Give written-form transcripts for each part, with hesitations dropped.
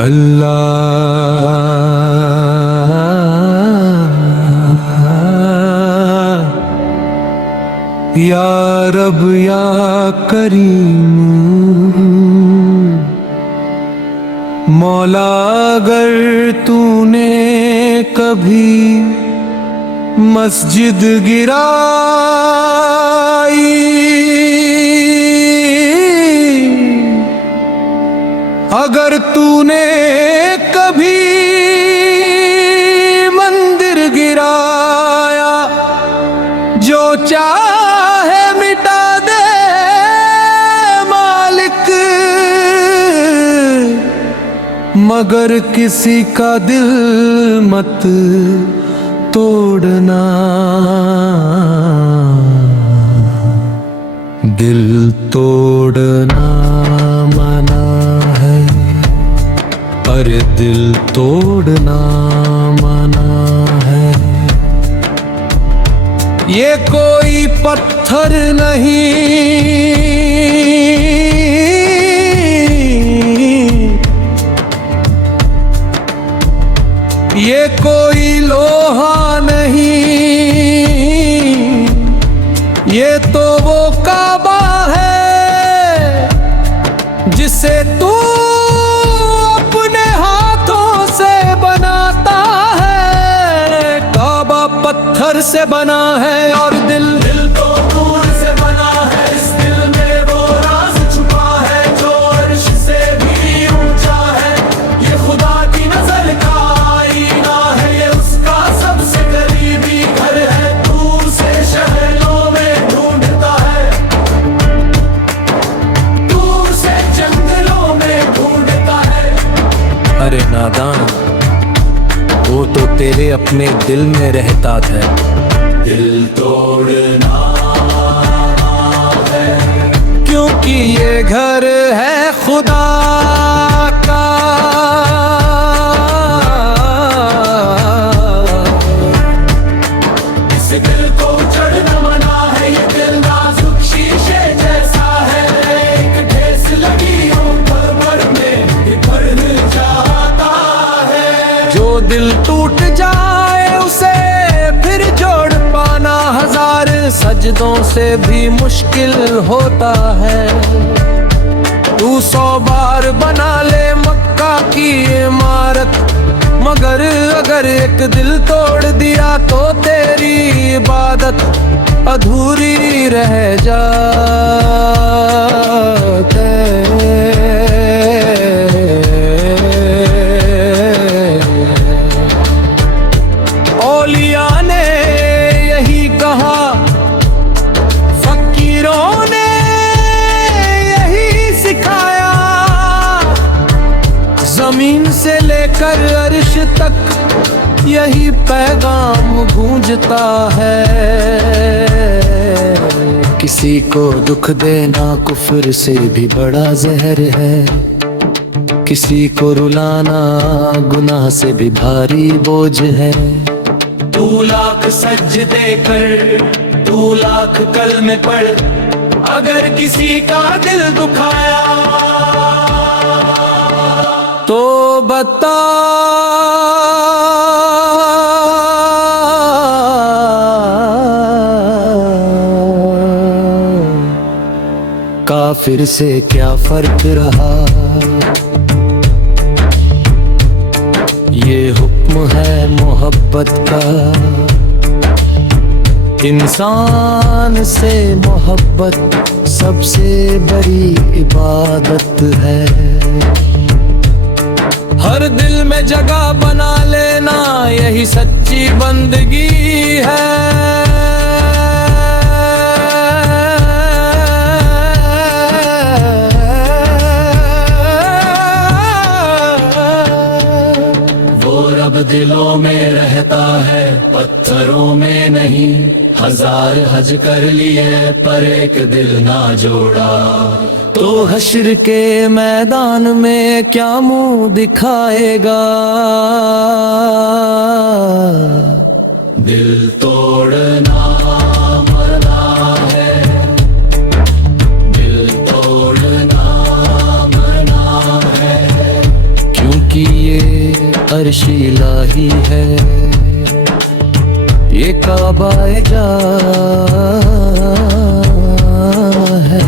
अल्लाह या रब या करीम मौला अगर तूने कभी मस्जिद गिराई अगर तूने कभी मंदिर गिराया जो चाहे मिटा दे मालिक मगर किसी का दिल मत तोड़ना। दिल तोड़ना मना है, अरे दिल तोड़ना मना है। ये कोई पत्थर नहीं ये कोई लोहा नहीं, ये तो वो काबा है जिसे तू अपने हाथों से बनाता है। काबा पत्थर से बना है और दिल तो नूर से बना है। इस दिल में वो राज छुपा है जो अर्श से भी ऊंचा है। ये खुदा की नजर का आईना है, ये उसका सबसे करीबी घर है। दूर से शहरों में ढूंढता है, दूर से जंगलों में ढूंढता है। अरे नादान वो तो तेरे अपने दिल में रहता था। दिल तोड़ना है क्योंकि ये घर है खुदा का। इस दिल को चढ़ना मना है, ये दिल नाजुक शीशे जैसा है। एक ठेस लगी ऊपर में ये बढ़ जाता है। जो दिल टूट जाए उसे फिर जोड़ पाना हजार सजदों से भी मुश्किल होता है। तू 100 बार बना ले मक्का की इमारत मगर अगर एक दिल तोड़ दिया तो तेरी इबादत अधूरी रह जाती। औलिया ने यही कहा, फकीरों ने यही सिखाया। जमीन से लेकर अर्श तक यही पैगाम गूंजता है। किसी को दुख देना कुफ्र से भी बड़ा जहर है। किसी को रुलाना गुनाह से भी भारी बोझ है। 2 लाख सजदे कर 2 लाख कलमे पढ़ अगर किसी का दिल दुखाया तो बता काफिर से क्या फर्क रहा। ये हुक्म है मोहब्बत का, इंसान से मोहब्बत सबसे बड़ी इबादत है। हर दिल में जगह बना लेना यही सच्ची बंदगी है। दिलों में रहता है पत्थरों में नहीं। 1000 हज कर लिए पर एक दिल ना जोड़ा तो हश्र के मैदान में क्या मुंह दिखाएगा। दिल तोड़ना मरना है, दिल तोड़ना मरना है। क्योंकि अर्श इलाही है, ये काबाए जा है,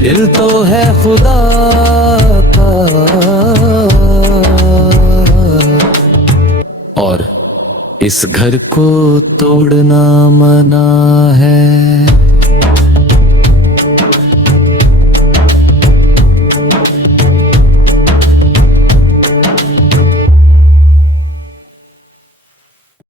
दिल तो है खुदा का और इस घर को तोड़ना मना है।